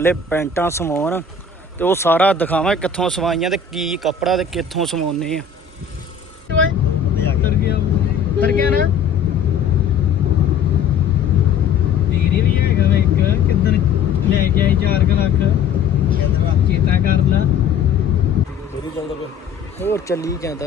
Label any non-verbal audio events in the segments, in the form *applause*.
ਲੈ ਪੈਂਟਾਂ ਸਮਾਉਣ ਤੇ ਉਹ ਸਾਰਾ ਦਿਖਾਵਾਂ ਕਿੱਥੋਂ ਸਵਾਈਆਂ ਤੇ ਕੀ ਕੱਪੜਾ ਤੇ ਕਿੱਥੋਂ ਸਮਾਉਨੇ ਆ। ਤਰ ਗਿਆ ਤਰ ਗਿਆ ਨਾ? ਤੇਰੇ ਵੀ ਹੈਗਾ ਵਾ ਇੱਕ ਕਿੱਦਣ ਲੈ ਕੇ ਆਈ 4 ਲੱਖ? ਚੇਤਾ ਕਰ ਲਾ। ਹੋਰ ਚੱਲੀ ਜਾਂਦਾ।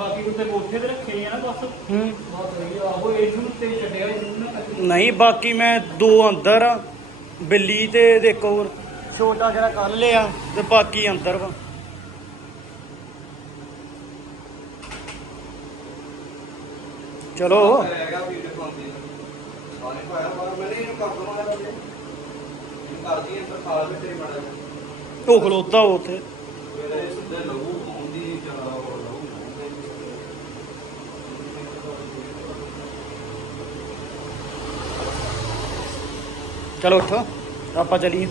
ਬਾਕੀ ਕੁੱਤੇ ਕੋਠੇ ਤੇ ਰੱਖੇ ਆ ਨਾ ਬਸ। ਹੂੰ। ਬਹੁਤ ਵਧੀਆ ਆਹੋ ਇਹਨੂੰ ਤੇ ਛੱਡਿਆ ਇਹਨੂੰ ਨਾ ਕੱਟੀ ਨਹੀਂ ਬਾਕੀ ਮੈਂ ਦੋ ਅੰਦਰ ਆ ਬਿੱਲੀ ਤੇ ਇੱਕ ਹੋਰ। ਛੋਟਾ ਜਿਹੜਾ ਕੱਲ ਲਿਆ। ਤੇ ਬਾਕੀ ਅੰਦਰ ਵਾ। ਚਲੋ। ਉਹ ਖਲੋਤਾ ਉਹ ਉੱਥੇ। ਚਲੋ ਉੱਠੋ, ਆਪਾਂ ਚਲੀਏ।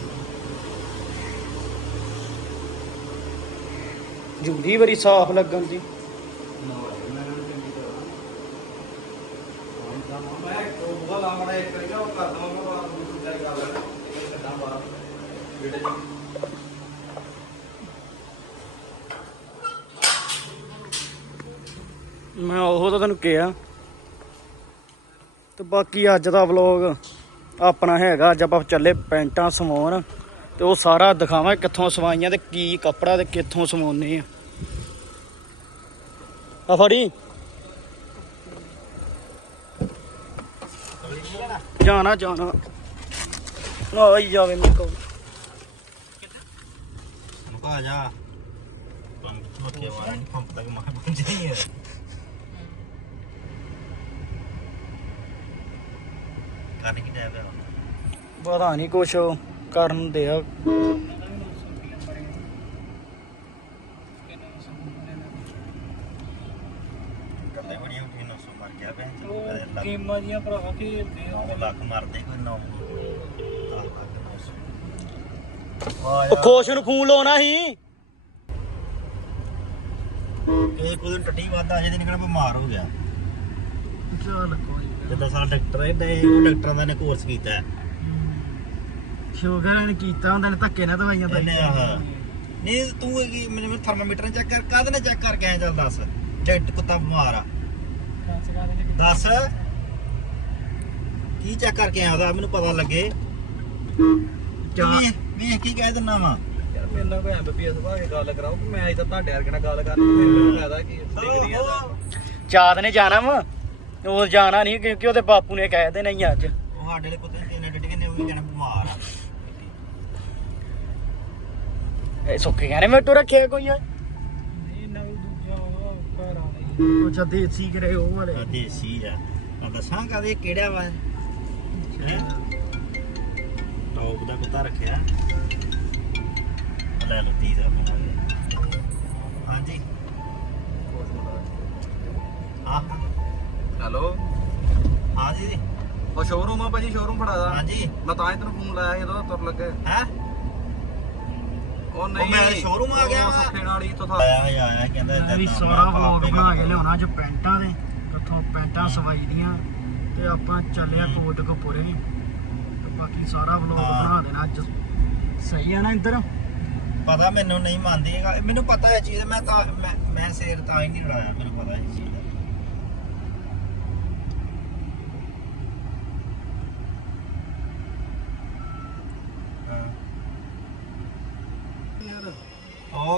ਜੂਰੀ ਬੜੀ ਸਾਫ਼ ਲੱਗਣ ਦੀ। ਮੈਂ ਉਹ ਤਾਂ ਤੈਨੂੰ ਕਿਹਾ। ਤੇ ਬਾਕੀ ਅੱਜ ਦਾ ਵਲੌਗ ਆਪਣਾ ਹੈਗਾ, ਅੱਜ ਆਪਾਂ ਚੱਲੇ ਪੈਂਟਾਂ ਸਵਾਉਣ। ਤੇ ਉਹ ਸਾਰਾ ਦਿਖਾਵਾਂ ਕਿੱਥੋਂ ਸਵਾਈਆਂ ਤੇ ਕੀ ਕੱਪੜਾ ਤੇ ਕਿੱਥੋਂ ਸਵਾਉਨੇ ਆ। ਆ ਫੜੀ। ਜਾਣਾ ਜਾਣਾ। ਆਈ ਜਾਵੇ ਮੇਰੇ ਕੋਲ। ਆ ਜਾ। ਪੰਪ ਮੱਕੇ ਵਾਲਾ ਪੰਪ ਤੱਕ ਮੈਂ ਪਹੁੰਚ ਨਹੀਂ ਹੈ ਕਰਨ ਕੀ ਪਤਾ ਨਹੀਂ ਕੁਛ ਕਰਨ ਦੇ ਆ। ਕਰਦੇ ਬੜੀ ਉੱਠੀ 900 ਮਰ ਗਿਆ ਭੈਣ ਚੋ ਉਹ ਕਦੇ ਲੱਖ ਗੇਮਾਂ ਜੀਆਂ ਭਰਾ ਖੇਡਦੇ ਆ। 9 ਲੱਖ ਮਰਦੇ ਕੋਈ 9 10 ਲੱਖ 900 ਆ ਉਹ ਖੁਸ਼ ਨੂੰ ਫੋਨ ਲਾਉਣਾ ਸੀ। ਇਹ ਕੋਈ ਦਿਨ ਟੱਟੀ ਵਾਦਾ ਅਜੇ ਦਿਨ ਕਿਹੜਾ ਬਿਮਾਰ ਹੋ ਗਿਆ। ਚੱਲ ਕੋਈ ਜਿੱਦਾਂ ਸਾਡਾ ਡਾਕਟਰ ਹੈ ਤੇ ਉਹ ਡਾਕਟਰਾਂ ਦਾ ਨੇ ਕੋਰਸ ਕੀਤਾ ਹੈ। ਸ਼ੂਗਰ ਨੇ ਕੀਤਾ ਹੁੰਦਾ ਨੇ ਧੱਕੇ ਨਾਲ ਦਵਾਈਆਂ ਇਹਨੇ ਆਹ ਨਹੀਂ ਤੂੰ ਕੀ ਮੈਨੂੰ ਥਰਮਾਮੀਟਰ ਚੈੱਕ ਕਰ ਕਾਹਦੇ ਨਾਲ ਚੈੱਕ ਕਰਕੇ ਆਇਆ ਚੱਲ ਦੱਸ। ਡਾਕਟਰ ਕੁੱਤਾ ਬਿਮਾਰ ਆ। ਦੱਸ ਕੀ ਚੈੱਕ ਕਰਕੇ ਆਇਆ ਉਹਦਾ ਮੈਨੂੰ ਪਤਾ ਲੱਗੇ। ਵੇਖ ਵੇਖ ਕੀ ਕਹਿ ਦਿੰਨਾ ਵਾ। ਯਾਰ ਪਹਿਲਾਂ ਕੋਈ ਐਮਬੀਬੀਐਸ ਭਾ ਕੇ ਗੱਲ ਕਰਾਓ ਕਿ ਮੈਂ ਤਾਂ ਤੁਹਾਡੇ ਵਰਗੇ ਨਾਲ ਗੱਲ ਕਰਨੀ ਫਿਰ ਮੈਨੂੰ ਫਾਇਦਾ ਕੀ ਚਾঁਦ ਨੇ ਜਾਣਾ ਵਾ। ਉਹ ਜਾਣਾ ਨਹੀਂ ਕਿਉਂਕਿ ਉਹਦੇ ਬਾਪੂ ਨੇ ਕਹਿ ਦੇਣਾ ਹੀ ਅੱਜ। ਉਹ ਸਾਡੇ ਦੇ ਕੁੱਤੇ ਡਿੱਟ ਨੇ ਉਹ ਵੀ ਕਹਿਣਾ ਬਿਮਾਰ ਆ। ਇਹ ਸੁੱਕੇ ਕਹਿੰਦੇ ਮੈਟੋ ਰੱਖਿਆ ਕੋਈ ਆ? ਨਹੀਂ ਨਵੀਂ ਦੂਜਾ ਉਹ ਘਰ ਆਣੀ ਉਹ ਜਦ ਦੇਸੀ ਕਰੇ ਉਹ ਵਾਲੇ। ਆ ਦੇਸੀ ਆ। ਆ ਦੱਸਾਂ ਕਦੇ ਕਿਹੜਾ ਵਾ? ਹੈਂ? ਟੌਪ ਦਾ ਕੁੱਤਾ ਰੱਖਿਆ। ਆ ਲੈ ਲੋ 30 ਦਾ ਹਾਂਜੀ। ਹਾਂ ਹੈਲੋ। ਹਾਂਜੀ ਉਹ ਸ਼ੋਰੂਮ ਆ ਭਾਜੀ ਸ਼ੋਰੂਮ ਫੜਾ ਦਾ। ਹਾਂਜੀ ਮੈਂ ਤਾਂ ਹੀ ਤੈਨੂੰ ਫੋਨ ਲਾਇਆ ਸੀ ਜਦੋਂ ਤੁਰ ਲੱਗੇ। ਹੈ? ਉਹ ਨਹੀਂ ਮੈਂ showroom ਆ ਗਿਆ। ਸੁੱਖੇ ਨਾਲ ਹੀ ਤੋਂ ਆਇਆ ਹੋਇਆ ਆਇਆ ਕਹਿੰਦਾ ਮੈਂ ਵੀ ਸਾਰਾ ਵਲੌਗ ਬਣਾ ਕੇ ਲਿਆਉਣਾ ਅੱਜ ਪੈਂਟਾਂ ਦੇ ਕਿੱਥੋਂ ਪੈਂਟਾਂ ਸਵਾਈ ਦੀਆਂ ਤੇ ਆਪਾਂ ਚੱਲਿਆ ਕੋਟਕਪੁਰੇ ਤੇ ਬਾਕੀ ਸਾਰਾ ਵਲੌਗ ਹਾਂ। ਬਣਾ ਦੇਣਾ ਅੱਜ। ਸਹੀ ਆ ਨਾ ਇੰਦਰ ਪਤਾ ਮੈਨੂੰ ਨਹੀਂ ਮੰਨਦੀ ਇਹ। ਮੈਨੂੰ ਪਤਾ ਹੈ ਚੀਜ਼ ਮੈਂ ਤਾਂ ਮੈਂ ਮੈਂ ਸਿਰ ਤਾਂ ਹੀ ਨਹੀਂ ਲੜਾਇਆ ਮੈਨੂੰ ਪਤਾ ਹੈ ਚੀਜ਼।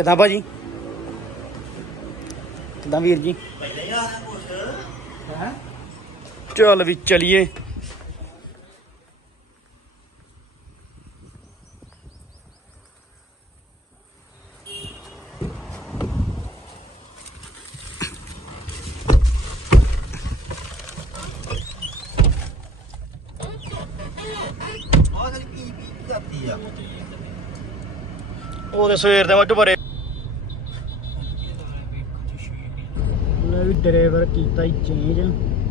ਕਿੱਦਾਂ ਭਾਜੀ ਕਿੱਦਾਂ ਵੀਰ ਜੀ? ਚੱਲ ਵੀ ਚਲੀਏ। ਉਹਦੇ ਸਵੇਰ ਦੇ ਮੱਟ ਭਰੇ ਡਰਾਈਵਰ ਕੀਤਾ ਹੀ ਚੇਂਜ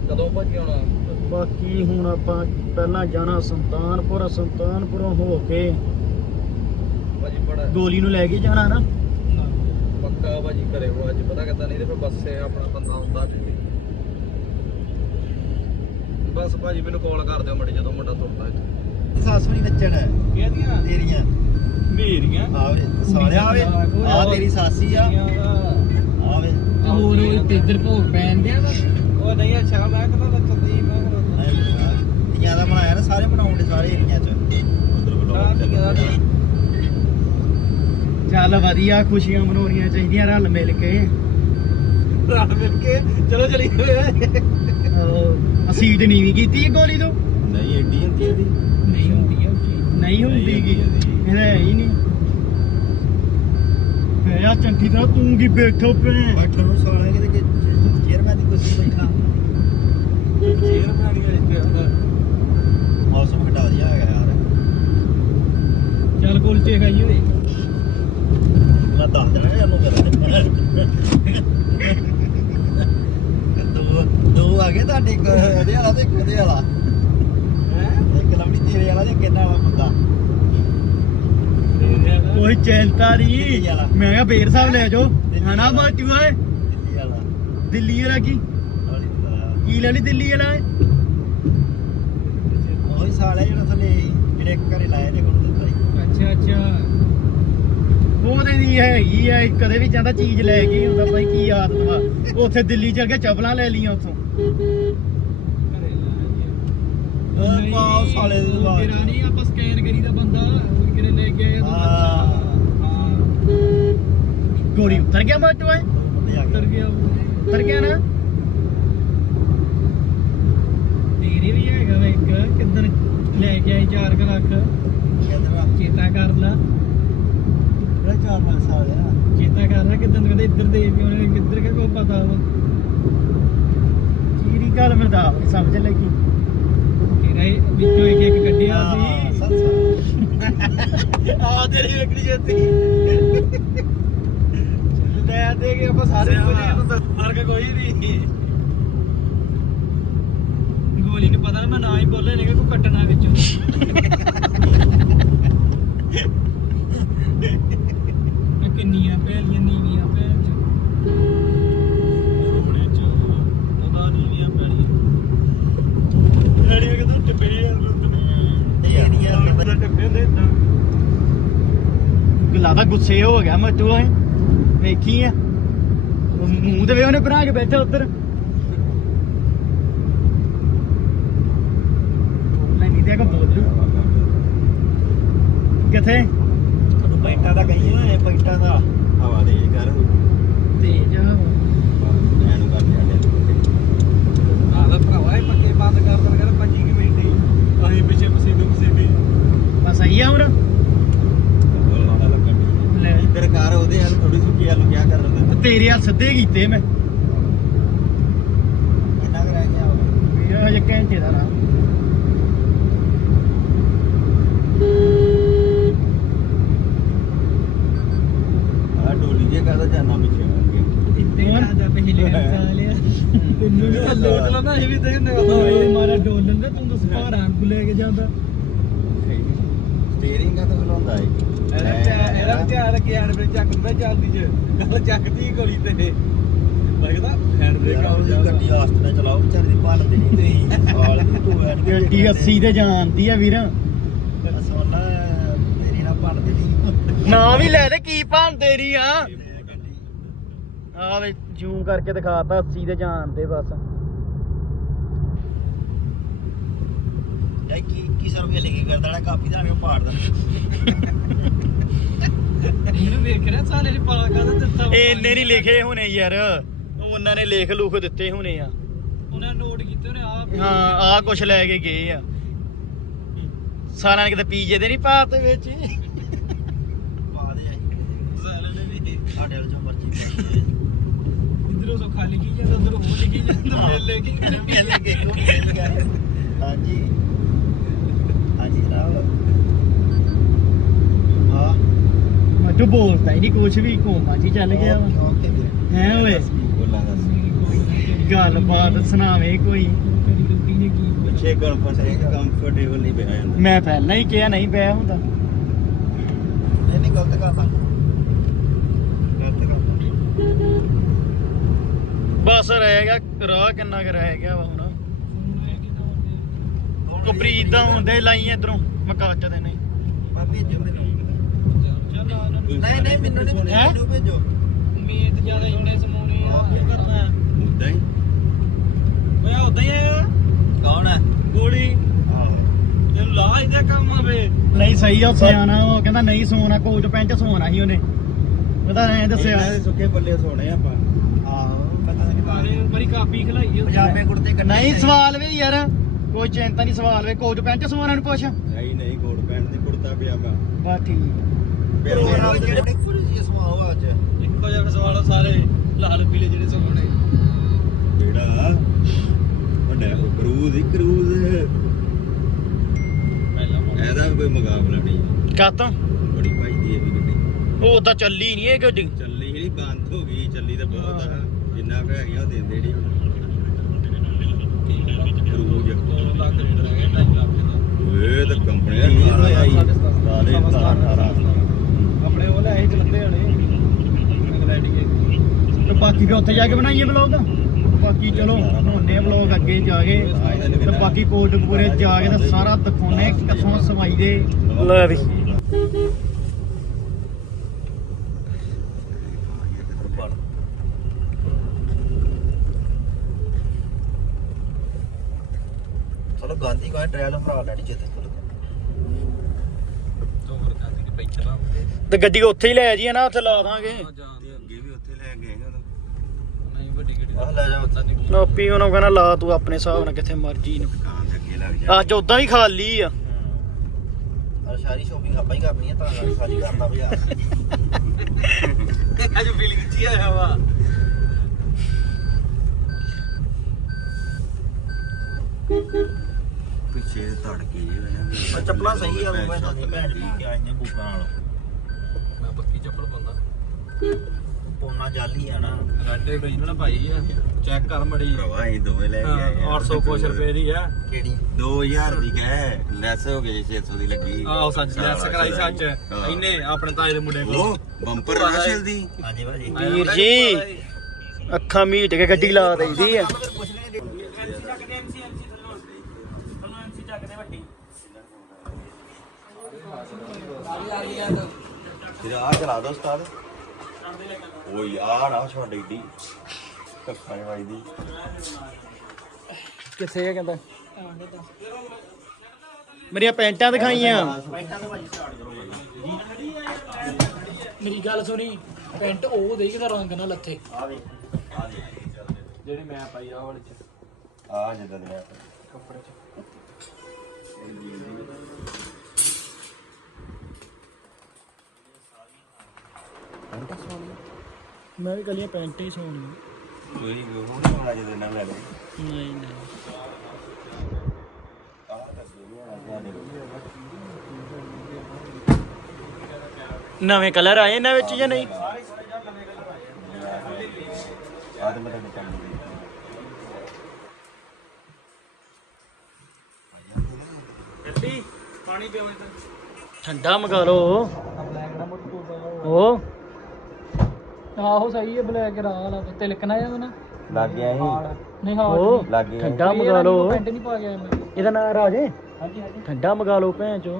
ਕਦੋਂ ਭਾਜੀ ਆਉਣਾ ਬਾਕੀ ਹੁਣ ਆਪਾਂ ਪਹਿਲਾਂ ਜਾਣਾ ਸੁਲਤਾਨਪੁਰ ਸੁਲਤਾਨਪੁਰੋਂ ਹੋ ਕੇ ਭਾਜੀ ਬੜਾ ਗੋਲੀ ਨੂੰ ਲੈ ਕੇ ਜਾਣਾ ਨਾ। ਪੱਕਾ ਭਾਜੀ ਘਰੇ ਹੋ ਅੱਜ ਪਤਾ ਕਿੱਦਾਂ ਨਹੀਂ ਤੇ ਫਿਰ ਬੱਸੇ ਆਪਣਾ ਬੰਦਾ ਹੁੰਦਾ ਵੀ ਬਸ ਭਾਜੀ ਮੈਨੂੰ ਕਾਲ ਕਰ ਦਿਓ ਮੜੀ ਜਦੋਂ ਮੁੰਡਾ ਤੁਰਦਾ ਇੱਥੇ। ਸੱਸ ਵੀ ਨੱਚਣ। ਕਿਹਦੀਆਂ? ਤੇਰੀਆਂ। ਮੇਰੀਆਂ? ਆਵੇ ਸਾਲਿਆ ਆਵੇ ਆ ਤੇਰੀ ਸਾਸੀ ਆ। ਆਵੇ ਹੋਰ ਉਹ ਇੱਧਰ ਭੋਗ ਪੈਣ ਦਿਆ ਵਾ। ਉਹ ਨਹੀਂ ਅੱਛਾ ਮੈਂ ਕਹਿੰਦਾ ਨੱਚਦੀ ਮੈਂ ਕਹਿੰਦਾ ਦੀਆਂ ਦਾ ਬਣਾਇਆ ਨਾ ਸਾਰੇ ਬਣਾਉਂਦੇ ਸਾਰੇ ਏਰੀਆ ਚ। ਉਧਰ ਚੱਲ ਵਧੀਆ ਖੁਸ਼ੀਆਂ ਮਨਾਉਣੀਆਂ ਚਾਹੀਦੀਆਂ ਰਲ ਮਿਲ ਕੇ। ਰਲ ਮਿਲ ਕੇ ਚਲੋ ਚਲੀ ਆ ਸੀਟ ਨੀਵੀਂ ਕੀਤੀ ਹੈ ਗੋਲੀ ਤੋਂ। ਨਹੀਂ ਏਡੀ ਹੁੰਦੀ ਇਹਦੀ। ਨਹੀਂ ਹੁੰਦੀ ਆ ਨਹੀਂ ਹੁੰਦੀ ਗੀ। ਇਹਦਾ। ਹੈ ਹੀ ਨਹੀਂ। ਪਿਆ ਚੰਗੀ ਤਰ੍ਹਾਂ ਤੂੰ ਕੀ ਬੈਠੋ ਪਏ ਬੈਠਣ ਨੂੰ ਸਾਲਿਆ ਕਿਤੇ ਚੇਅਰਮੈਨ ਦੀ ਕੁਰਸੀ ਬੈਠਾ। ਚੇਅਰ ਬਣਾਣੀ ਇੱਥੇ ਮੌਸਮ ਘਟਾ ਦਿਆ ਹੈਗਾ ਯਾਰ। ਚੱਲ ਕੁਲਚੇ ਖਾਈ ਓਏ। ਮੈਂ ਦੱਸ ਦੇਣਾ ਇਹਨੂੰ ਕਰ ਦੋ ਦੋ ਆ ਗਏ ਤੁਹਾਡੇ ਉਹਦੇ ਵਾਲਾ ਤੇ ਇੱਕ ਉਹਦੇ ਵਾਲਾ। ਹੈ? ਇੱਕ ਲਵੜੀ ਤੇਰੇ ਵਾਲਾ ਤੇ ਕਿੰਨਾ ਵਾਲਾ ਬੰਦਾ ਕੋਈ ਚਿੰਤਾ ਨਹੀਂ। ਮੈਂ ਕਿਹਾ ਬੇਰ ਸਾਹਿਬ ਲੈ ਜਾਓ। ਹਨਾ। ਬਾਟੂ ਓਏ ਦਿੱਲੀ ਵਾਲਾ। ਦਿੱਲੀ ਵਾਲਾ ਕੀ? ਕੀ ਲੈਣੀ ਦਿੱਲੀ ਵਾਲਾ? ਉਹੀ ਸਾਲਿਆ ਜਿਹੜਾ ਥੱਲੇ ਜਿਹੜੇ ਘਰੇ ਲਾਏ ਨੇ ਕੋਲ ਦਿੱਤਾ ਅੱਛਾ ਅੱਛਾ। ਉਹਦੇ ਦੀ ਹੈਗੀ ਆ ਕਦੇ ਵੀ ਜਾਂਦਾ ਚੀਜ਼ ਲੈ ਕੇ ਹੁੰਦਾ ਬਾਈ ਕੀ ਆਦਤ ਵਾ। ਉੱਥੇ ਦਿੱਲੀ ਚਲ ਕੇ ਚਪਲਾਂ ਲੈ ਲੀਆਂ ਉੱਥੋਂ। ਓਏ ਪਾਓ ਸਾਲੇ ਦੀ ਦੁਕਾਨ ਤੇਰਾ ਨਹੀਂ ਆਪਾਂ ਸਕੈਨ ਕਰੀਦਾ ਬੰਦਾ ਉਹ ਕਿਰੇ ਲੈ ਕੇ ਆਇਆ ਹਾਂ। ਹਾਂ। ਗੋਲੀ ਉਤਰ ਗਿਆ ਬਾਟੂ ਓਏ ਬੰਦੇ ਆ ਉਤਰ ਗਏ ਗਿਆ ਉਹ। ਉਤਰ ਗਿਆ ਨਾ? ਤੇਰੇ ਵੀ ਹੈਗਾ ਵਾ ਇੱਕ ਕਿੱਦਣ ਲੈ ਕੇ ਆਈ 4 ਲੱਖ? ਚੇਤਾ ਕਰ ਲਾ। ਕਿਹੜਾ ਚਾਰ ਪੰਜ ਸਾਲ ਆ ਚੇਤਾ ਕਰ ਲਾ ਕਿੱਦਣ ਕਹਿੰਦੇ ਇੱਧਰ ਦੇ ਵੀ ਉਹਨੇ ਕਿੱਧਰ ਕਿ ਕੋ ਪਤਾ ਵਾ। ਚੀਰੀ ਗੱਲ ਸਮਝ ਲੱਗੀ। ਤੇਰਾ ਇਹ ਵਿੱਚੋਂ ਇੱਕ ਇੱਕ ਕੱਢਿਆ ਸੀ। ਆ ਤੇਰੀ ਲੱਕੜੀ ਜੱਤੀ ਲੈ ਦੇ ਕੇ ਆਪਾਂ ਸਾਰੇ ਫ਼ਰਕ ਕੋਈ ਨਹੀਂ। ਗੋਲੀ ਨੂੰ ਪਤਾ ਮੈਂ ਨਾ ਹੀ ਬੋਲੇ ਨਹੀਂ ਕੋਈ ਕੱਟਣਾ ਵਿੱਚੋਂ ਮੈਂ ਕਿੰਨੀਆਂ ਪਹਿਲੀਆਂ ਨੀਵੀਆਂ ਪਹਿਲ ਚ ਆਪਣੇ ਚ ਉਹਦਾ ਨੀਵੀਆਂ ਪਹਿਲੀਆਂ ਜਿਹੜੀਆਂ ਕਿਦੋਂ ਟੱਪੇ ਆ ਤੇਰੀਆਂ ਉਹਦਾ ਟੱਪੇ ਹੁੰਦੇ ਤਾਂ ਲੱਗਦਾ ਗੁੱਸੇ ਹੋ ਗਿਆ ਮੱਟੂ ਓਏ ਵੇਖੀ ਆ। ਉਹ ਮੂੰਹ ਤੇ ਵੇ ਉਹਨੇ ਬਣਾ ਕੇ ਬੈਠਾ ਉੱਧਰ। ਮੈਂ ਨਹੀਂ ਤੇ ਕੋ ਬੋਲੂ। ਕਿੱਥੇ? ਪੈਂਟਾਂ ਦਾ ਕਹੀਏ ਪੈਂਟਾਂ ਦਾ। ਹਵਾ ਦੇ ਕਰ। ਤੇਜ। ਐਨੂੰ ਕਰ ਲਿਆ ਆਦਾ ਭਰਾਵਾ ਇਹ ਪੱਕੇ ਬੰਦ ਕਰ ਕਰ ਕਰ 25 ਕਿ ਮਿੰਟ ਹੀ। ਅਸੀਂ ਪਿੱਛੇ ਪਸੀਨੇ ਪਸੀਨੇ ਬਸ ਸਹੀ ਆ ਹੁਣ। ਲੈ ਇੱਧਰ ਕਰ ਉਹਦੇ ਹਲ ਥੋੜੀ ਸੁੱਕੀ ਹਲ ਕਿਆ ਕਰ ਰਹੇ ਤੇਰੇ ਹੱਥ ਸਿੱਧੇ ਕੀਤੇ ਮੈਂ। ਕਿੰਨਾ ਕਰ ਗਿਆ ਇਹ ਹਜੇ ਘੰਟੇ ਦਾ ਨਾ ਆ ਡੋਲੀ ਜੇ ਕਰਦਾ ਜਾਨਾ ਪਿੱਛੇ ਤੈਨੂੰ ਵੀ ਲੋਟ ਲਾ ਨਾ ਇਹ ਵੀ ਹੁੰਦੇ ਓਏ ਮਾਰਾ ਡੋਲਣ ਦਾ ਤੂੰ ਤਾਂ ਸਪਾਰਾਂ ਨੂੰ ਲੈ ਕੇ ਜਾਂਦਾ। ਸਟੀਅਰਿੰਗ ਦਾ ਤਾਂ ਖਲੋਂਦਾ ਏ? ਇਹਦਾ ਧਿਆਨ ਇਹਦਾ ਧਿਆਨ ਰੱਖਿਆ ਹੈਂਡ ਬ੍ਰੇਕ ਚੱਕ ਮੈਂ ਚੱਲਦੀ ਚ। ਗੱਲ ਚੱਕਦੀ ਗੋਲੀ ਤੇ। ਲੱਗਦਾ ਹੈਂਡ ਬ੍ਰੇਕ ਯਾਰ ਆਉਂ ਉਹਦੀ ਜਾਂਦਾ ਗੱਡੀ ਆਸਤੇ ਨਾਲ ਚਲਾਓ ਵਿਚਾਰੀ ਦੀ ਪੱਲ ਤੇ ਨਹੀਂ ਤੇ ਸਾਲ ਦੀ ਤੂੰ ਐਨ ਗੱਡੀ 80 ਤੇ ਜਾਂਦੀ ਆ ਵੀਰ। ਸੋਨਾ ਤੇਰੀ ਨਾਲ ਪੱਲ ਤੇ ਨਹੀਂ ਨਾ ਵੀ ਲੈ ਦੇ ਕੀ ਭਾਂ ਤੇਰੀ ਆ? ਗੱਡੀ। ਆ ਵੇ ਜੂਮ ਕਰਕੇ ਦਿਖਾਤਾ 80 ਤੇ ਜਾਂਦੇ ਬਸ। ਇਹ ਕੀ 2100 ਰੁਪਏ ਲਿਖੀ ਕਰਦਾ ਨਾ ਕਾਪੀ ਦਾ ਉਹ ਪਾੜ ਦਿੰਦਾ ਇਹਨੂੰ ਵੇਖ ਰਿਹਾ ਸਾਲੇ ਨੇ ਪਾ ਕਾ ਦਿੱਤਾ ਵਾ। ਇਹ ਇੰਨੇ ਨਹੀਂ ਲਿਖੇ ਹੋਣੇ ਯਾਰ। ਉਹਨਾਂ ਨੇ ਲੇਖ ਲੂਖ ਦਿੱਤੇ ਹੋਣੇ ਆ। ਉਹਨਾਂ ਨੋਟ ਕੀਤੇ ਉਹਨੇ ਆਪ ਹਾਂ। ਆ ਕੁਛ ਲੈ ਕੇ ਗਏ ਆ। ਸਾਰਿਆਂ ਨੇ ਕਿਤੇ ਪੀਜੇ ਦੇ ਨਹੀਂ ਪਾਤੇ ਵਿੱਚ। ਪਾ ਦੇ ਸਾਲੇ ਨੇ ਵੀ। ਸਾਡੇ ਵਾਲ ਚੋਂ ਪਰਚੀ ਪਾਈ ਇਧਰੋਂ ਸੋ ਖਾਲੀ ਕੀ ਜਾਂਦਾ ਉਧਰੋਂ ਹੋ ਲਿਖੀ ਜਾਂਦਾ ਮੇਲੇ ਕੀ ਹੈ ਲੱਗੇ ਹਾਂਜੀ ਬੋਲਦਾ ਹੀ। ਨਹੀਂ ਵੀ ਕੋਮਾ ਜੀ ਚੱਲ ਗਿਆ। ਹੈ ਓਏ? ਸੁਣਾਵੇ ਕੋਈ। ਪਿੱਛੇ ਕੰਫਰਟੇਬਲ ਨਹੀਂ ਮੈਂ ਪਹਿਲਾਂ ਹੀ ਕਿਹਾ ਨਹੀਂ ਪਿਆ ਹੁੰਦਾ। ਇਹ ਨਹੀਂ ਗਲਤ ਕਰਦਾ ਗਲਤ ਕਰਦਾ ਬਸ ਰਹਿ ਗਿਆ ਰਾਹ ਕਿੰਨਾ ਕੁ ਰਹਿ ਗਿਆ ਵਾ ਹੁਣ। ਕੋ ਪ੍ਰੀਤ ਦਾ ਹੁੰਦੇ ਲਾਈ ਇਧਰੋਂ। ਮੈਂ ਕੱਟ ਦੇ ਨਹੀਂ ਮੈਂ ਭੇਜੋ ਮੈਨੂੰ ਨਹੀਂ ਨਹੀਂ ਮੈਨੂੰ ਨਹੀਂ ਹੈਂ? ਮੈਨੂੰ ਭੇਜੋ। ਉਮੀਦ ਜ਼ਿਆਦਾ ਇੰਨੇ ਸਮਾਉਣੇ ਆ ਕੀ ਕਰਨਾ ਉਦਾਂ ਹੀ। ਓਏ ਉਦਾਂ ਹੀ ਆਇਆ ਕੌਣ ਹੈ? ਗੋਲੀ। ਆਹੋ। ਤੈਨੂੰ ਲਾ ਇਹਦੇ ਕੰਮ ਆਵੇ ਨਹੀਂ ਸਹੀ ਆ ਸਿਆਣਾ ਉਹ ਕਹਿੰਦਾ ਨਹੀਂ ਸੋਣਾ ਕੋਚ ਪੈਂਟ ਸੋਣਾ ਸੀ ਉਹਨੇ। ਉਹਦਾ ਐਂ ਦੱਸਿਆ। ਇਹਨਾਂ ਦੇ ਸੁੱਕੇ ਬੱਲੇ ਸੋਣੇ ਆਪਾਂ। ਆਹੋ ਪਤਾ ਨਹੀਂ ਮਾਰੇ ਬੜੀ ਕਾਪੀ ਖਲਾਈ ਪੰਜਾਬੇ ਕੁੜਤੇ ਕੱਢੇ ਨਹੀਂ ਸਵਾਲ ਵੀ ਯਾਰ। ਕੋਈ ਚਿੰਤਾ ਨਹੀਂ ਸਵਾਲ ਵੇ ਕੋਚ ਪੈਂਟ ਸੋਣਾ ਨੂੰ ਪੁੱਛ। ਨਹੀਂ ਨਹੀਂ ਕੋਟ ਪੈਂਟ ਦੀ ਕੁੜਤਾ ਪਜਾਮਾ। ਬਸ ਠੀਕ। ਫਿਰ ਉਹ ਨਾਲ ਜਿਹੜੇ ਫੁਰਜੀ ਸਮਾਓ ਅੱਜ? ਇੱਕੋ ਜਿਹਾ ਸਵਾਲ ਸਾਰੇ ਲਾਲ ਪੀਲੇ ਜਿਹੜੇ ਸਮਾਉਣੇ ਜਿਹੜਾ ਵੱਡਾ ਕਰੂਜ਼ ਹੀ ਕਰੂਜ਼ ਪਹਿਲਾਂ ਇਹਦਾ ਵੀ ਕੋਈ ਮੁਕਾਬਲਾ ਨਹੀਂ। ਕਾਤੋਂ ਬੜੀ ਭਾਈ ਦੀ ਇਹ ਵੀ ਗੱਡੀ। ਉਹ ਤਾਂ ਚੱਲੀ ਨਹੀਂ ਇਹ ਗੱਡੀ। ਚੱਲੀ ਜਿਹੜੀ ਬੰਦ ਹੋ ਗਈ ਚੱਲੀ ਤਾਂ ਬਹੁਤ ਆ। ਜਿੰਨਾ ਕੁ ਹੈਗੀ ਉਹ ਦਿੰਦੇ ਨਹੀਂ ਕਰੂਜ਼ 2 ਲੱਖ ਲੀਟਰ ਹੈਗੇ 2.5 ਲੱਖ ਦਾ ਓਏ ਤਾਂ ਕੰਪਨੀ ਦਾ ਮਾਰਾ ਆਈ ਸਾਰੇ। 18 ਆਪਣੇ ਉਹ ਲੈ ਆਏ ਚਲੰਦੇ ਵਾਲੇ। ਇੰਗਲੈਂਡ ਕੇ। ਤੇ ਬਾਕੀ ਵੀ ਉੱਥੇ ਜਾ ਕੇ ਬਣਾਈਏ ਵਲੌਗ ਬਾਕੀ ਚਲੋ ਬਣਾਉਣੇ ਵਲੌਗ ਅੱਗੇ ਜਾ ਕੇ। ਤੇ ਬਾਕੀ ਕੋਟਪੂਰੇ ਜਾ ਕੇ ਤੇ ਸਾਰਾ ਦਿਖਾਉਣੇ ਕਿੱਥੋਂ ਸਮਾਈ ਦੇ। ਲੈ ਵੀ। ਚਲੋ ਗਾਂਧੀ ਕਾ ਟ੍ਰਾਇਲ ਭਰਾ ਲੈਣੀ ਆ। ਤੇ ਗੱਡੀ ਉੱਥੇ ਹੀ ਲੈ ਜਾਈਏ ਨਾ ਉੱਥੇ ਲਾ ਦਾਂਗੇ। ਤੇ ਅੱਗੇ ਵੀ ਉੱਥੇ ਲੈ ਗਏ ਉਦੋਂ ਨਹੀਂ ਵੱਡੀ ਗੱਡੀ ਆਹ ਲੈ ਜਾ। ਪਤਾ ਨਹੀਂ ਨੋਪੀ ਉਹਨੂੰ ਕਹਿੰਦਾ ਲਾ ਤੂੰ ਆਪਣੇ ਹਿਸਾਬ ਨਾਲ ਕਿੱਥੇ ਮਰਜ਼ੀ ਨੂੰ। ਕਾਂ ਦੇ ਅੱਗੇ ਲੱਗ ਜਾ। ਅੱਜ ਉਦਾਂ ਵੀ ਖਾਲੀ ਆ। ਆ ਸਾਰੀ ਸ਼ੋਪਿੰਗ ਆਪਾਂ ਹੀ ਕਰਨੀ ਹੈ ਤਾਂ ਕਰਕੇ ਸਾਰੀ ਕਰਦਾ ਬਾਜ਼ਾਰ। *laughs* ਅੱਜ ਫੀਲਿੰਗ ਚ ਆਇਆ ਵਾ ਪਿੱਛੇ ਧੜ ਕੇ ਇਹ ਚੱਪਲਾਂ ਸਹੀ ਆ ਮੈਂ ਦੱਸ ਭੈਣ ਜੀ ਕਿ ਆਈਆਂ ਬੂਟਾਂ ਨਾਲ। ਮੈਂ ਪੱਕੀ ਚੱਪਲ ਪਾਉਂਦਾ। ਪੋਨਾ ਜਾਲੀ ਆ ਨਾ। ਰਾਡੇ ਬਈ ਨਾ ਭਾਈ ਆ ਚੈੱਕ ਕਰ ਮੜੀ। ਭਰਾਵਾ ਇਹ ਦੋਵੇਂ ਲੈ ਕੇ ਆਏ 800 ਕੁਛ ਰੁਪਏ ਦੀ ਆ। ਕਿਹੜੀ? 2000 ਦੀ ਕਹੇ ਲੈਸ ਹੋ ਗਈ 600 ਦੀ ਲੱਗੀ। ਆਹ ਸੱਚ ਲੈਸ ਕਰਾਈ ਸੱਚ। ਇਹਨੇ ਆਪਣੇ ਤਾਏ ਦੇ ਮੁੰਡੇ ਕੋਲ। ਉਹ ਬੰਪਰ ਨਾ ਛਿਲਦੀ। ਹਾਂਜੀ ਭਾਜੀ। ਵੀਰ ਜੀ ਅੱਖਾਂ ਮੀਟ ਕੇ ਗੱਡੀ ਲਾ ਦਈਦੀ ਆ। ਫਿਰ ਆ ਚਲਾ ਦੋ ਉਸਤਾਦ। ਓਏ ਆ ਨਾ ਛੋੜ ਏਡੀ। ਕੱਖਾਂ ਵਾਈ ਦੀ ਕਿੱਥੇ ਆ ਕਹਿੰਦਾ? ਮੇਰੀਆਂ ਪੈਂਟਾਂ ਦਿਖਾਈਆਂ। ਮੇਰੀ ਗੱਲ ਸੁਣੀ ਪੈਂਟ ਉਹ ਦੇ ਕਿਦਾ ਰੰਗ ਨਾ ਲੱਥੇ। ਆ ਵੇ ਆ ਦੇ ਜਿਹੜੀ ਮੈਂ ਪਾਈ ਆ ਵਾਲੀ ਚ। ਆ ਜਿੱਦਾਂ ਦੇ ਆ ਕੱਪੜੇ ਚ। ਮੈਂ ਵੀ ਕੱਲੀਆਂ ਪੈਂਟਾਂ ਹੀ ਸੋਣੀਆਂ ਕੋਈ ਉਹ ਨਹੀਂ ਹੋਣਾ ਜਿਹਦੇ ਨਾਲ ਲੈ ਲੈ ਨਹੀਂ ਨਹੀਂ। ਨਵੇਂ ਕਲਰ ਆਏ ਇਹਨਾਂ ਵਿੱਚ ਜਾਂ ਨਹੀਂ? ਕੰਮ ਗੱਡੀ ਪਾਣੀ ਪੀਵੇਂ ਤਾਂ ਠੰਡਾ ਮੰਗਾ ਲਓ। ਨਾ ਉਹ ਆਹੋ ਸਹੀ ਹੈ ਬਲੈਕ ਰਾਹ ਲਾ ਤੇ ਲਿਖਣਾ ਆ ਨਾ ਲੱਗ ਗਿਆ ਇਹ। ਨਹੀਂ ਹਾਂ ਲੱਗ ਗਿਆ। ਠੰਡਾ ਮੰਗਾ ਲਓ। ਪੈਂਟ ਨਹੀਂ ਪਾ ਗਿਆ ਮੈਂ। ਇਹਦਾ ਨਾਮ ਰਾਜੇ? ਹਾਂਜੀ ਹਾਂਜੀ। ਠੰਡਾ ਮੰਗਾ ਲਓ ਭੈਣ ਚੋ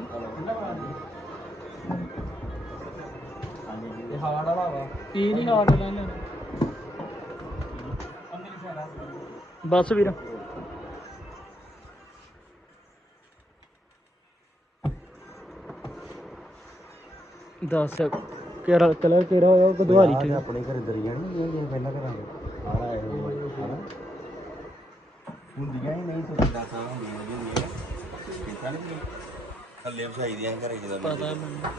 ਇਹ ਹਾਰਡ ਵਾਲਾ ਵਾ। ਇਹ ਨਹੀਂ ਹਾਰਡ ਵਾਲਾ ਲੈਣਾ ਬਸ ਵੀਰ। ਦੱਸ। ਕਿਹੜਾ ਕਲਰ ਕਿਹੜਾ ਹੋਇਆ ਉਹ ਗਦਵਾਲੀ ਤੇ ਆਪਣੇ ਘਰੇ ਦਰੀਆਂ ਨਹੀਂ ਇਹ ਪਹਿਲਾਂ ਕਰਾਂਗੇ ਸਾਰਾ ਇਹ ਹਨਾ? ਹੁੰਦੀਆਂ ਹੀ ਨਹੀਂ ਤੁਸੀਂ ਦੱਸ ਹੁੰਦੀਆਂ ਹੁੰਦੀਆਂ ਠੀਕ ਆ ਨਹੀਂ ਥੱਲੇ ਵਸਾਈ ਦੀਆਂ ਘਰੇ ਜਦੋਂ ਪਤਾ ਮੈਨੂੰ।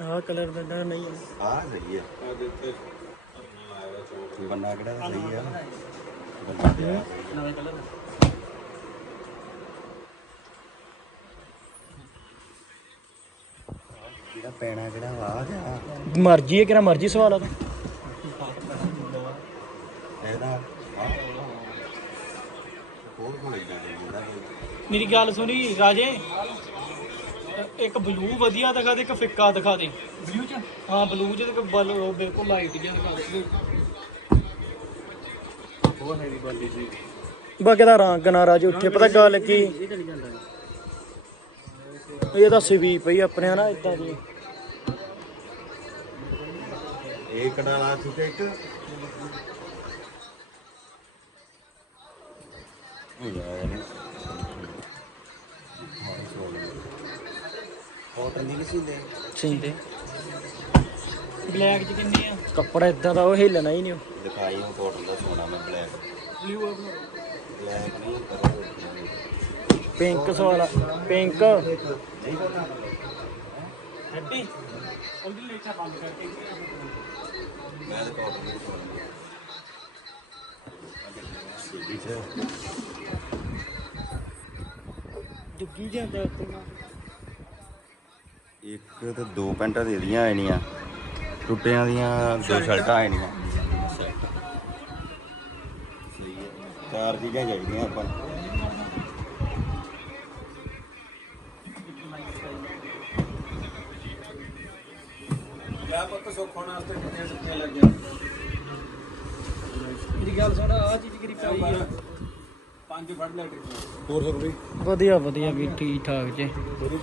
ਆਹ ਕਲਰ ਦਾ ਨਹੀਂ ਹੈ ਆ। ਸਹੀ ਹੈ ਬੰਨਾ ਕਿਹੜਾ ਸਹੀ ਆ। ਬੰਨਾ ਕਿਹੜਾ? ਨਵੇਂ ਕਲਰ ਜਿਹੜਾ ਪੈਣਾ ਕਿਹੜਾ ਵਾ ਗਿਆ। ਮਰਜ਼ੀ ਹੈ ਕਿਹੜਾ ਮਰਜ਼ੀ ਸਵਾਲ ਆ ਇਹਦਾ ਮੇਰੀ ਗੱਲ ਸੁਣੀ ਰਾਜੇ। ਇੱਕ ਬਲੂ ਵਧੀਆ ਦਿਖਾ ਦੇ ਇੱਕ ਫਿੱਕਾ ਦਿਖਾ ਦੇ। ਬਲੂ ਚ? ਹਾਂ ਬਲੂ ਚ ਤੇ ਬਲ ਉਹ ਬਿਲਕੁਲ ਲਾਈਟ ਜਿਹਾ ਦਿਖਾ ਦੇ। ਉਹ ਹੈਗੀ ਬੰਦੀ ਸੀ ਬਾਕੀ ਦਾ ਰੰਗ ਨਾ ਰਾਜੇ ਉੱਠੇ ਪਤਾ ਗੱਲ ਕੀ? ਇਹ ਤਾਂ ਸਿਵੀ ਪਈ ਆਪਣੇ ਨਾ ਇਦਾਂ ਦੀ। ਇਹ ਕਨਾਲਾ ਸੀ ਤੇ ਇੱਕ। ਕਾਟਨ ਦੀ ਕਿਸੇ ਦੇ ਸਿੰਦੇ। ਬਲੈਕ ਚ ਕਿੰਨੇ ਆ? ਕੱਪੜਾ ਇਦਾਂ ਦਾ ਉਹ ਹਿੱਲਣਾ ਹੀ ਨਹੀਂ ਦਿਖਾਈ ਉਹ ਕਾਟਨ ਦਾ ਸੋਨਾ ਮੈਂ ਬਲੈਕ ਬਲੂ ਬਲੈਕ। ਨਹੀਂ ਕਰੋ ਪਿੰਕ ਸਵਾਲਾ ਪਿੰਕ ਹੱਡੀ ਉਹਦੀ ਲੇਚਾ ਬੰਦ ਕਰਕੇ ਮੈਂ ਤਾਂ ਕਾਟਨ ਦੀ ਡੁੱਗੀ ਜਾਂਦਾ ਉੱਤੇ ਇੱਕ ਤੇ ਦੋ ਪੈਂਟਾਂ ਦੇ ਦੀਆਂ ਆਣੀਆਂ ਟੁੱਟਿਆਂ ਦੀਆਂ ਦੋ ਸ਼ਰਟਾਂ ਆਣੀਆਂ ਚਾਰ ਚੀਜ਼ਾਂ ਚਾਹੀਦੀਆਂ ਆਪਾਂ ਨੂੰ। ਯਾ ਪੁੱਤ ਸੁੱਖਣ ਵਾਸਤੇ ਕਿੰਨੀਆਂ ਸੁੱਖੀਆਂ ਲੱਗੀਆਂ? ਮੇਰੀ ਗੱਲ ਸੁਣ ਆ ਚੀਜ਼ ਕਿਹੜੀ ਪਾਈ ਆ। ਪੰਜ ਫੜ ਲੈ ਹੋਰ ਸੁਖ ਵੀ? ਵਧੀਆ ਵਧੀਆ ਵੀ ਠੀਕ ਠਾਕ ਜੇ ਮੇਰੀ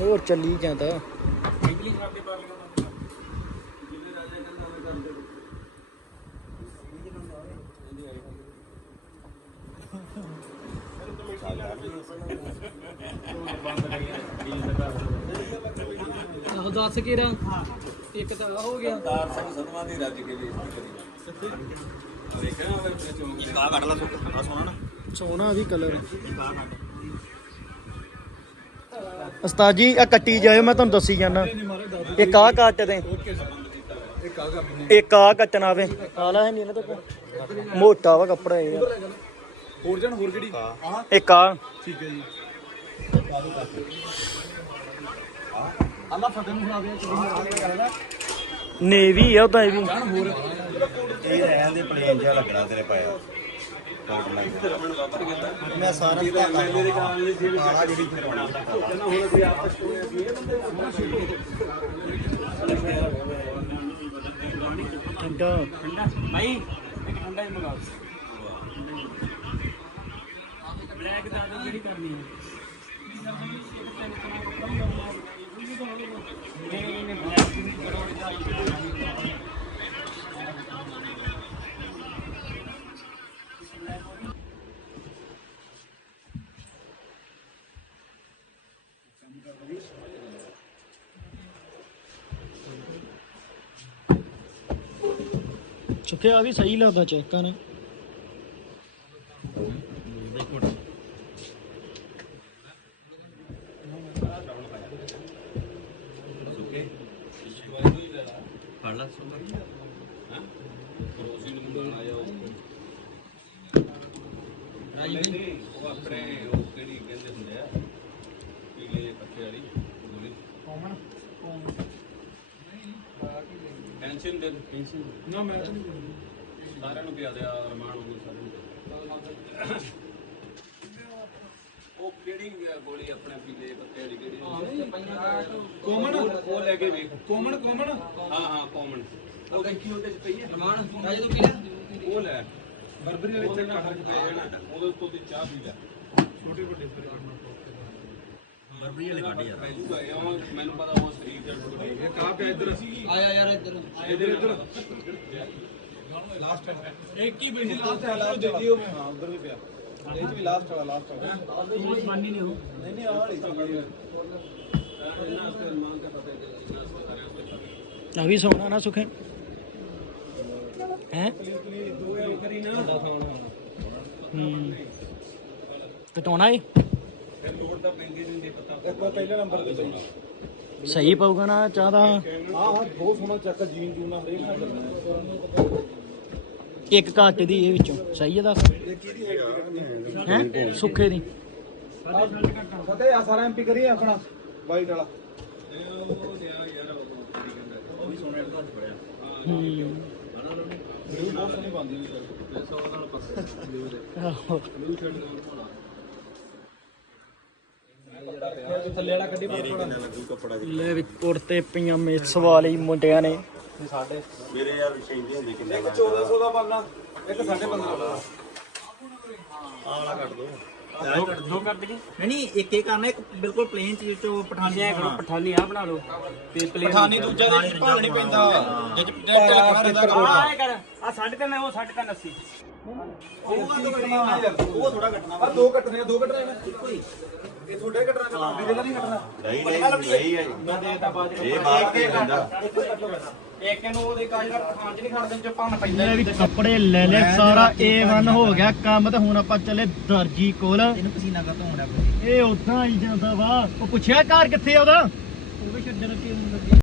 ਹੋਰ ਚੱਲੀ ਜਾਂਦਾ ਇੰਗਲਿਸ਼ ਵਾਕੇ ਪਾ ਲਿਆ ਜਿੰਨੇ ਰਾਜੇ ਦੇ ਨਾਲ ਕਰਦੇ ਆਹ ਦੱਸ ਕਿਰਾ ਇੱਕ ਤਾਂ ਹੋ ਗਿਆ। ਤਾਰ ਸਿੰਘ ਸਦਵਾ ਦੀ ਰੱਜ ਕੇ ਵੇਚ ਦੇਖਿਆ ਹੋਵੇ ਆਪਣੇ ਚੌਂਕ ਆਹ ਕੱਢ ਲਾ ਸੁੱਟ ਸੋਨਾ ਨਾ ਸੋਹਣਾ ਵੀ ਕਲਰ ਉਸਤਾਦ ਜੀ ਆ ਕੱਟੀ ਜਾਇਓ, ਮੈਂ ਤੁਹਾਨੂੰ ਦੱਸੀ ਜਾਣਾ ਇੱਕ ਆਹ ਕੱਟ ਦੇ। ਇਹ ਕਾਗਾ ਇੱਕ ਆਹ ਕੱਟਣਾ ਵੇ। ਆਲਾ ਹੈ ਨਹੀਂ ਇਹਨਾਂ ਤੋਂ ਮੋਟਾ ਵਾ ਕੱਪੜਾ ਇਹ ਹੋਰ ਜਣ ਹੋਰ ਕਿਹੜੀ? ਆਹ। ਇੱਕ ਆ। ਠੀਕ ਹੈ ਜੀ। ਅੱਲਾ ਫਤਿਹ ਨੂੰ ਸੁਣਾ ਦੇ ਨੇਵੀ ਆ ਉਹਦਾ ਇਹ ਵੀ। ਜਾਣ ਹੋਰ। ਇਹ ਰਹਿਣ ਦੇ ਪਲੇਨ ਜਿਹਾ ਲੱਗਣਾ ਤੇਰੇ ਪਾਇਆ। ਮੈਂ ਸਾਰਾ ਮੇਰੇ ਕਾਲ ਦੀ ਸੀ ਕਾਲਾ ਜਿਹੜੀ ਫਿਰ ਬਣਾ ਕਹਿੰਦਾ ਹੁਣ। ਅਸੀਂ ਆਪਸ ਕੀ ਇਹ ਬੰਦੇ ਠੰਡਾ। ਠੰਡਾ। ਭਾਈ ਇੱਕ ਠੰਡਾ ਹੀ ਮੰਗਾ। ਬਲੈਕ ਦਾ ਜਿਹੜੀ ਕਰਨੀ ਹੈ। ਚੁੱਕਿਆ ਵੀ ਸਹੀ ਲੱਗਦਾ ਚੈੱਕਾਂ ਨੇ ਫੜ ਲਾ ਉਹ ਆਪਣੇ ਉਹ ਕਿਹੜੀ ਕਹਿੰਦੇ ਹੁੰਦੇ ਆ ਪੀਲੇ ਪੱਤੇ ਵਾਲੀ ਗੋਲੀ ਕਾਮਨ ਪੈਨਸ਼ਨ ਨਾ ਮੈਂ ਤਾਂ ਨਹੀਂ ਸਾਰਿਆਂ ਨੂੰ ਪਿਆ ਦਿਆ ਅਰਮਾਨ ਉਹ ਸਾਰਿਆਂ ਨੂੰ। ਉਹ ਕਿਹੜੀ ਗੋਲੀ ਆਪਣੇ ਪੀਲੇ ਪੱਤੇ ਵਾਲੀ ਕਿਹੜੀ? ਕੋਮਨ ਉਹ ਲੈ ਕੇ ਵੇਖ। ਕੋਮਨ ਕੋਮਨ ਹਾਂ ਹਾਂ ਕੋਮਨ ਉਹ ਦੇਖੀ ਉਹਦੇ ਚ ਪਈ ਹੈ। ਅਰਮਾਨ ਰਾਜੇ ਤੋਂ ਪੀਲਾ ਉਹ ਲੈ। ਬਰਬਰੀ ਵਾਲੇ ਚ ਕਾਹਰ ਚ ਪਿਆ ਜਿਹੜਾ ਉਹਦੇ ਤੋਂ ਦੀ ਚਾਹ ਪੀ ਲੈ। ਛੋਟੇ ਵੱਡੇ ਬਰਬਰੀ ਵਾਲੇ ਕੱਢ ਯਾਰ ਮੈਨੂੰ ਪਤਾ ਉਹ ਸਰੀਰ ਦਾ ਇਹ ਕਾ ਪਿਆ ਇੱਧਰ ਆਇਆ ਯਾਰ ਇੱਧਰ ਇੱਧਰ ਇੱਧਰ ਇੱਕ ਹੀ? ਬੇਸੀ ਲਾਸਟ ਹੈ। ਲਾਸਟ ਦੇ ਦਿਓ ਹਾਂ ਉਧਰ ਵੀ ਪਿਆ ਇਹ ਵੀ ਲਾਸਟ ਵਾਲਾ ਲਾਸਟ ਵਾਲਾ ਉਹ ਬੰਨੀ ਨਹੀਂ ਹੋ ਨਹੀਂ ਨਹੀਂ ਆਹ ਵਾਲੀ ਚੰਗੀ ਹੈ ਇਹਨਾਂ ਨਾ ਸੁਖੇ ਹੈ ਪਲੀਜ਼ ਦੋ ਕਟਾਉਣਾ ਏ ਫਿਰ ਲੋੜ ਤਾਂ ਪੈਂਦੀ ਨਹੀਂ ਦੇ ਪਤਾ ਇੱਕ ਵਾਰ ਪਹਿਲੇ ਨੰਬਰ ਤੇ ਸਹੀ ਸਹੀ ਪਊਗਾ ਨਾ ਚਾਹ ਦਾ? ਹਾਂ ਹਾਂ ਬਹੁਤ ਸੋਹਣਾ ਚੱਕ ਜੀਨ ਜੂਨ ਨਾਲ ਹਰੇਕ ਨਾਲ ਇੱਕ ਘੱਟ ਦੀ ਇਹ ਵਿੱਚੋਂ। ਸਹੀ ਹੈ ਦੱਸ। ਹੈ? ਸੁੱਖੇ ਦੀ। ਫਤਿਹ ਆ ਸਾਰਾ ਐਮਪੀ ਕਰੀ ਆਪਣਾ। ਵਾਈਟ ਵਾਲਾ। ਹੂੰ। ਬਲੂ ਬਹੁਤ ਸੋਹਣੀ ਬੰਦੀ ਵੀ ਆਹੋ। ਥੱਲੇ ਵਾਲਾ ਕੱਢੀ ਪਰ ਲੈ ਵੀ ਕੁੜਤੇ ਪਜਾਮੇ ਸਵਾ ਲਈ ਮੁੰਡਿਆਂ ਨੇ। ਸਾਡੇ ਮੇਰੇ ਯਾਰ ਵਿਸ਼ੇਂਦੇ ਹੁੰਦੇ ਕਿੰਨੇ ਇੱਕ 1400 ਦਾ ਬਣਨਾ ਇੱਕ 1550 ਦਾ। ਦੋ। ਕਰ ਦਈਏ ਨਹੀਂ ਨਹੀਂ ਇੱਕ ਇੱਕ ਕਰਨਾ ਇੱਕ ਬਿਲਕੁਲ ਪਲੇਨ ਚ ਵਿੱਚੋਂ ਪਠਾਨੀ ਕਰੋ ਪਠਾਨੀ ਆ ਬਣਾ ਲਓ। ਤੇ ਪਲੇਨ ਪਠਾਨੀ ਦੂਜਾ ਦੇ ਭਾਲ ਨਹੀਂ ਪੈਂਦਾ। ਜੇ ਡਾਇਰੈਕਟ ਲੱਗਣਾ ਰਹਿੰਦਾ ਆ ਕਰ। ਆ ਸਾਢੇ ਤਿੰਨ ਉਹ ਸਾਢੇ ਤਿੰਨ 80 ਉਹ ਥੋੜਾ ਘਟਣਾ ਆ ਦੋ ਕੱਟਣੇ ਆ ਦੋ ਕੱਟਣੇ ਇੱਕੋ ਹੀ ਇਹ ਤੁਹਾਡੇ ਕੱਟਣਾ ਵੀਰੇ ਦਾ ਨਹੀਂ ਕੱਟਣਾ। ਨਹੀਂ ਨਹੀਂ ਸਹੀ ਹੈ ਮੈਂ ਦੇਤਾ ਬਾਅਦ ਇਹ ਬਾਤ ਨਹੀਂ ਲੈਂਦਾ ਇੱਕ ਨੂੰ ਉਹਦੇ ਕਾਜ ਦਾ ਪਠਾਨ ਚ ਨਹੀਂ ਖੜਦੇ ਚ ਭੰਨ ਪੈਂਦਾ ਲੈ ਵੀ ਕੱਪੜੇ ਲੈ ਲੈ ਸਾਰਾ A1 ਹੋ ਗਿਆ ਕੰਮ ਤੇ ਹੁਣ ਆਪਾਂ ਚੱਲੇ ਦਰਜੀ ਕੋਲ। ਇਹਨੂੰ ਪਸੀਨਾ ਕਾ ਧੋਣਾ ਇਹ ਉਦਾਂ ਆਈ ਜਾਂਦਾ ਵਾ। ਉਹ ਪੁੱਛਿਆ ਘਰ ਕਿੱਥੇ ਆ ਉਹਦਾ? ਉਹ ਵੀ ਛੱਡਣ ਕਿ